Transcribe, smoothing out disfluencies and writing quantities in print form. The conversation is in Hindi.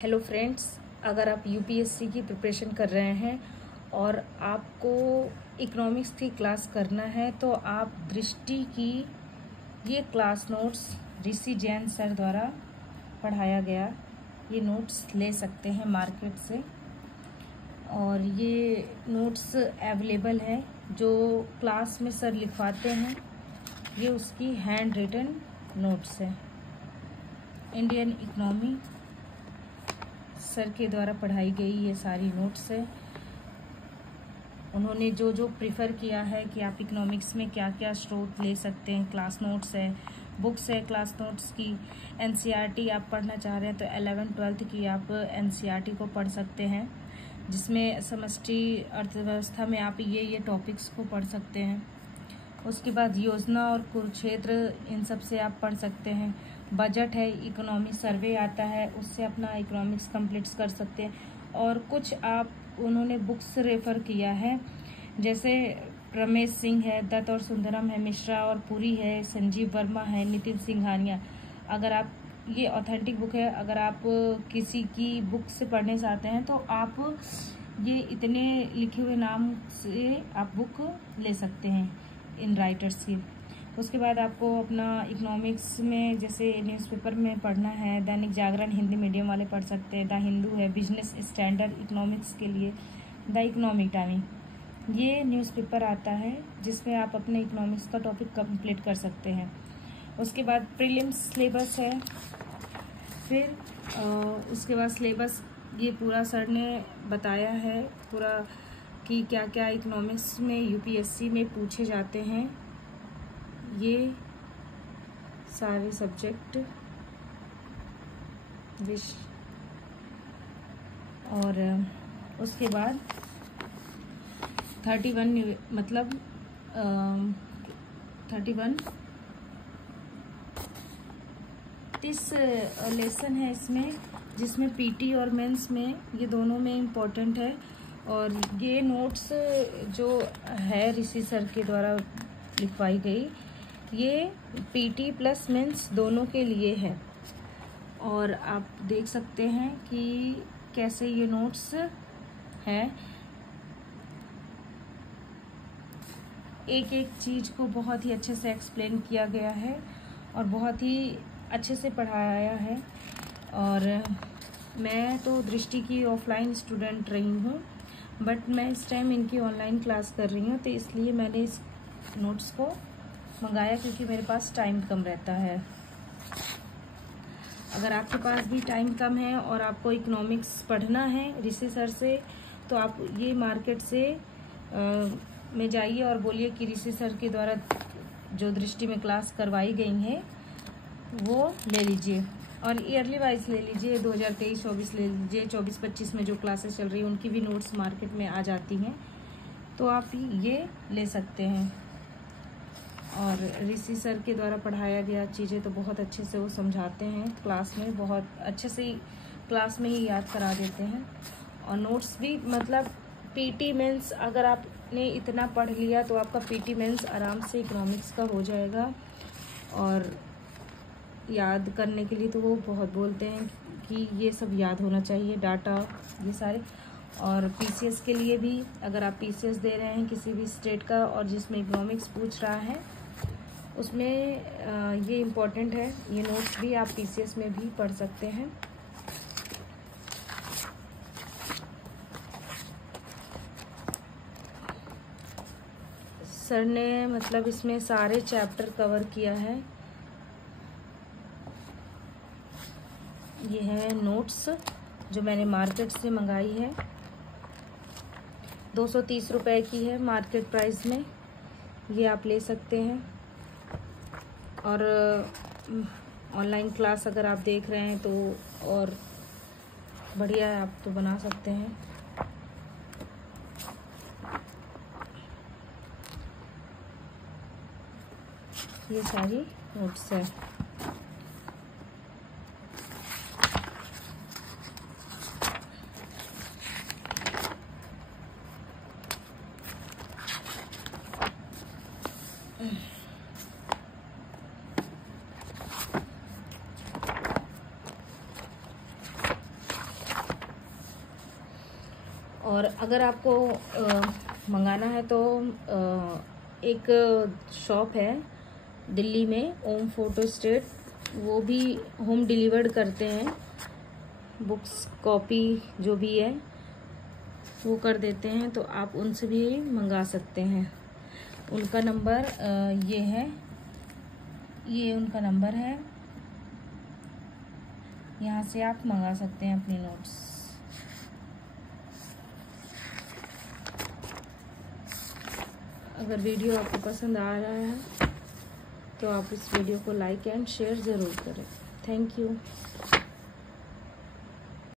हेलो फ्रेंड्स, अगर आप यूपीएससी की प्रिपरेशन कर रहे हैं और आपको इकोनॉमिक्स की क्लास करना है तो आप दृष्टि की ये क्लास नोट्स ऋषि जैन सर द्वारा पढ़ाया गया ये नोट्स ले सकते हैं मार्केट से। और ये नोट्स अवेलेबल है, जो क्लास में सर लिखवाते हैं ये उसकी हैंड रिटन नोट्स है। इंडियन इकोनॉमी सर के द्वारा पढ़ाई गई ये सारी नोट्स है। उन्होंने जो जो प्रिफर किया है कि आप इकोनॉमिक्स में क्या क्या स्रोत ले सकते हैं, क्लास नोट्स है, बुक्स है क्लास नोट्स की। एनसीईआरटी आप पढ़ना चाह रहे हैं तो 11th-12th की आप एनसीईआरटी को पढ़ सकते हैं, जिसमें समष्टि अर्थव्यवस्था में आप ये टॉपिक्स को पढ़ सकते हैं। उसके बाद योजना और कुरुक्षेत्र, इन सब से आप पढ़ सकते हैं। बजट है, इकोनॉमी सर्वे आता है, उससे अपना इकोनॉमिक्स कंप्लीट कर सकते हैं। और कुछ आप उन्होंने बुक्स रेफर किया है, जैसे रमेश सिंह है, दत्त और सुंदरम है, मिश्रा और पुरी है, संजीव वर्मा है, नितिन सिंघानिया। अगर आप ये ऑथेंटिक बुक है, अगर आप किसी की बुक से पढ़ने चाहते हैं तो आप ये इतने लिखे हुए नाम से आप बुक ले सकते हैं इन राइटर्स की। उसके बाद आपको अपना इकोनॉमिक्स में जैसे न्यूज़पेपर में पढ़ना है, दैनिक जागरण हिंदी मीडियम वाले पढ़ सकते हैं, द हिंदू है, बिजनेस स्टैंडर्ड इकोनॉमिक्स के लिए, द इकोनॉमिक टाइमिंग, ये न्यूज़पेपर आता है जिसमें आप अपने इकोनॉमिक्स का टॉपिक कंप्लीट कर सकते हैं। उसके बाद प्रीलिम्स सिलेबस है। फिर उसके बाद सिलेबस ये पूरा सर ने बताया है पूरा कि क्या क्या इकोनॉमिक्स में यूपीएससी में पूछे जाते हैं, ये सारे सब्जेक्ट विषय। और उसके बाद 31 मतलब 30 लेसन है इसमें, जिसमें पीटी और मेंस में ये दोनों में इम्पोर्टेंट है। और ये नोट्स जो है ऋषि सर के द्वारा लिखवाई गई, ये पीटी प्लस मेंस दोनों के लिए है। और आप देख सकते हैं कि कैसे ये नोट्स हैं। एक एक चीज़ को बहुत ही अच्छे से एक्सप्लेन किया गया है और बहुत ही अच्छे से पढ़ाया है। और मैं तो दृष्टि की ऑफलाइन स्टूडेंट रही हूँ, बट मैं इस टाइम इनकी ऑनलाइन क्लास कर रही हूँ, तो इसलिए मैंने इस नोट्स को मंगाया क्योंकि मेरे पास टाइम कम रहता है। अगर आपके पास भी टाइम कम है और आपको इकोनॉमिक्स पढ़ना है ऋषि सर से, तो आप ये मार्केट से में जाइए और बोलिए कि ऋषि सर के द्वारा जो दृष्टि में क्लास करवाई गई हैं वो ले लीजिए। और ईयरली वाइज ले लीजिए, 2023-24 ले लीजिए, 24-25 में जो क्लासेस चल रही हैं उनकी भी नोट्स मार्केट में आ जाती हैं, तो आप ये ले सकते हैं। और ऋषि सर के द्वारा पढ़ाया गया चीज़ें तो बहुत अच्छे से वो समझाते हैं, क्लास में बहुत अच्छे से क्लास में ही याद करा देते हैं। और नोट्स भी मतलब पीटी मेंस, अगर आपने इतना पढ़ लिया तो आपका पीटी मेंस आराम से इकोनॉमिक्स का हो जाएगा। और याद करने के लिए तो वो बहुत बोलते हैं कि ये सब याद होना चाहिए, डाटा ये सारे। और पीसीएस के लिए भी, अगर आप पीसीएस दे रहे हैं किसी भी स्टेट का और जिसमें इकोनॉमिक्स पूछ रहा है, उसमें ये इम्पोर्टेंट है। ये नोट्स भी आप पीसीएस में भी पढ़ सकते हैं। सर ने मतलब इसमें सारे चैप्टर कवर किया है। ये है नोट्स जो मैंने मार्केट से मंगाई है, 230 रुपए की है मार्केट प्राइस में, ये आप ले सकते हैं। और ऑनलाइन क्लास अगर आप देख रहे हैं तो और बढ़िया है, आप तो बना सकते हैं। ये सारी नोट्स है। और अगर आपको मंगाना है तो एक शॉप है दिल्ली में, ओम फोटो स्टेट, वो भी होम डिलीवर्ड करते हैं। बुक्स कॉपी जो भी है वो कर देते हैं, तो आप उनसे भी मंगा सकते हैं। उनका नंबर ये है, ये उनका नंबर है, यहाँ से आप मंगा सकते हैं अपनी नोट्स। अगर वीडियो आपको पसंद आ रहा है तो आप इस वीडियो को लाइक एंड शेयर ज़रूर करें। Thank you.